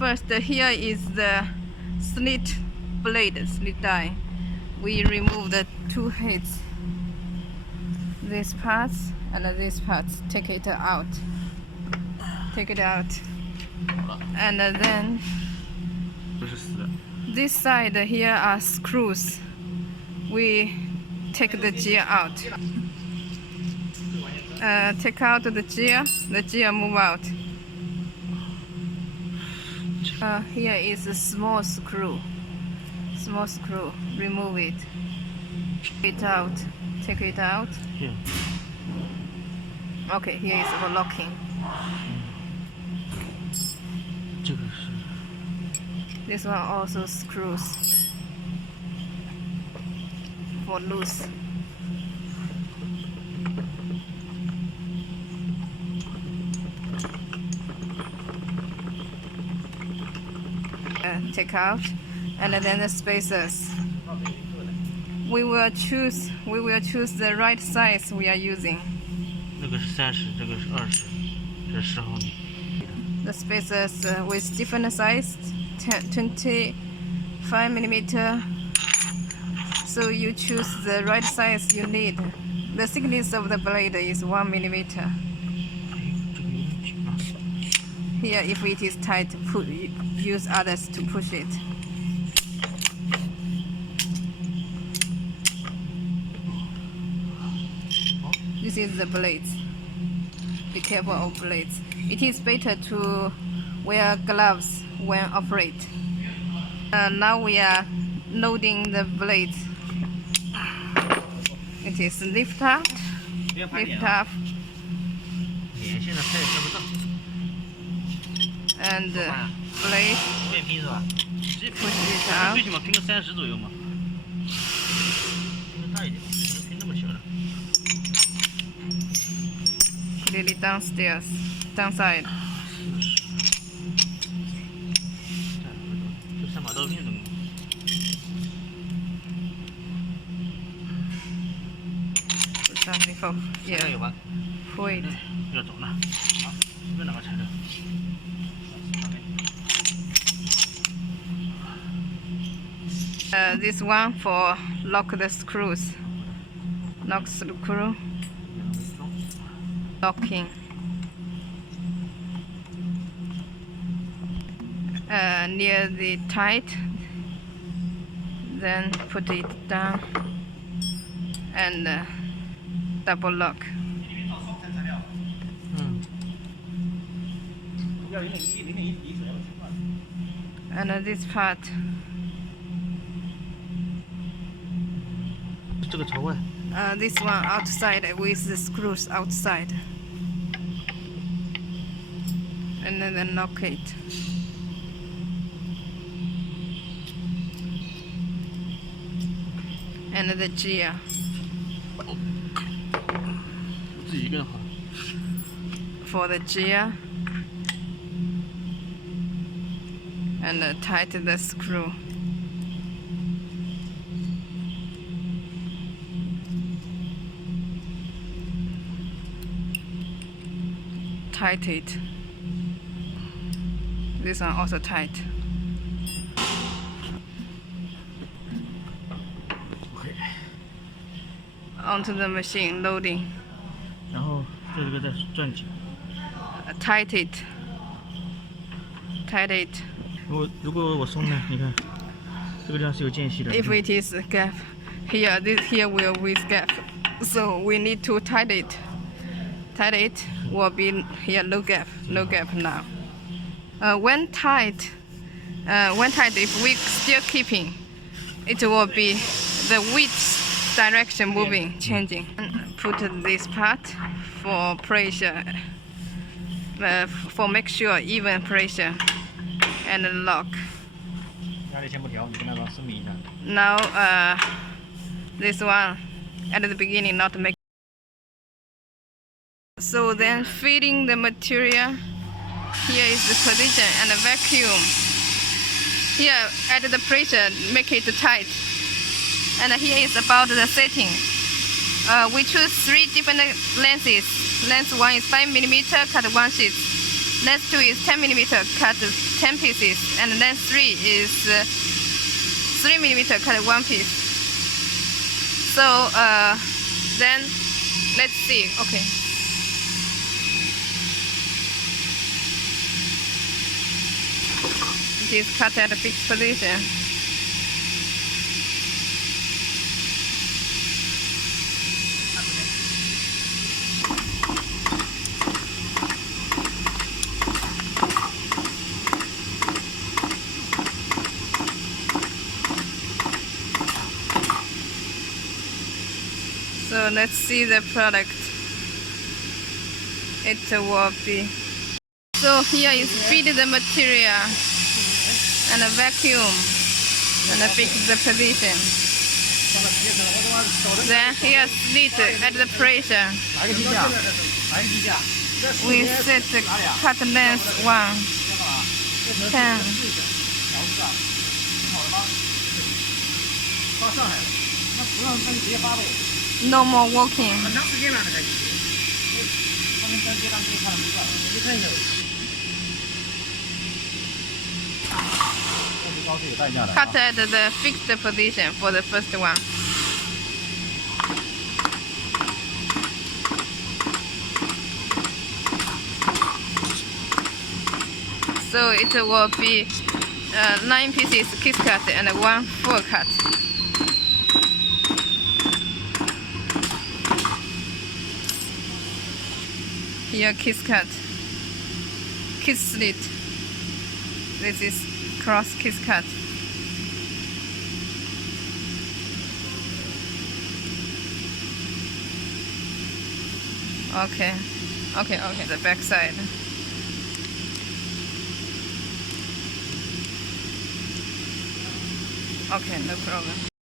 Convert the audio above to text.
First, here is the slit blade, slit die. We remove the two heads. This part and this part. Take it out. Take it out. And then this side here are screws. We take the gear out. Take out the gear move out. Here is a small screw. Small screw. Remove it. Take it out. Take it out. Yeah. Okay, here is for locking. This one also screws for loose. Take out, and then the spacers. We will choose the right size we are using. 那个是30，这个是20，这是10毫米。The spacers with different size, 25 millimeter. So you choose the right size you need. The thickness of the blade is 1 millimeter. Here, if it is tight, use others to push it. This is the blades. Be careful of blades. It is better to wear gloves when operate. Now we are loading the blades. It is lift up, lift up, and blade push it out. 最起码拼个30左右嘛，拼个大一点，不能拼那么小的。 Put it downstairs, downside. 这3把刀片怎么？ Put something for 有 yeah. 吧？ Pull it. 要走了。好，这哪个拆的？ This one for lock the screws. Lock screw. Locking. Near the tight. Then put it down and double lock. And this part. 这个朝外。 This one outside with the screws outside. And then lock it. And the gear. 自己一个人好。 For the gear. And tight the screw. Tight it. This one also tight. Okay. Onto the machine, loading. 然后这个再转紧。Tight it. Tight it. 如果我松呢？你看，这个地方是有间隙的。 If it is gap, here will with gap, so we need to tight it. Tight it will be here no gap now. When tight, if we still keeping, it will be the width direction moving, changing. Put this part for pressure, for make sure even pressure, and lock. 压力先不调，你跟他说声明一下。 Now this one at the beginning not make. So then feeding the material. Here is the position and the vacuum. Here at the pressure make it tight. And here is about the setting. We choose 3 different lenses. Lens 1 is 5 mm, cut 1 sheet. Lens 2 is 10 mm, cut 10 pieces, and then 3 is 3 millimeter cut 1 piece. So then let's see. Okay. It is cut at a fixed position. So let's see the product. It will be. So here is feed the material and a vacuum and fix the position. Then here slit at the pressure. We set the cut length 1, 10. No more walking. Cut at the fixed position for the first one. So it will be 9 pieces kiss cut and 1 full cut. Here kiss cut, kiss slit. This is cross kiss cut. Okay. The back side. Okay, no problem.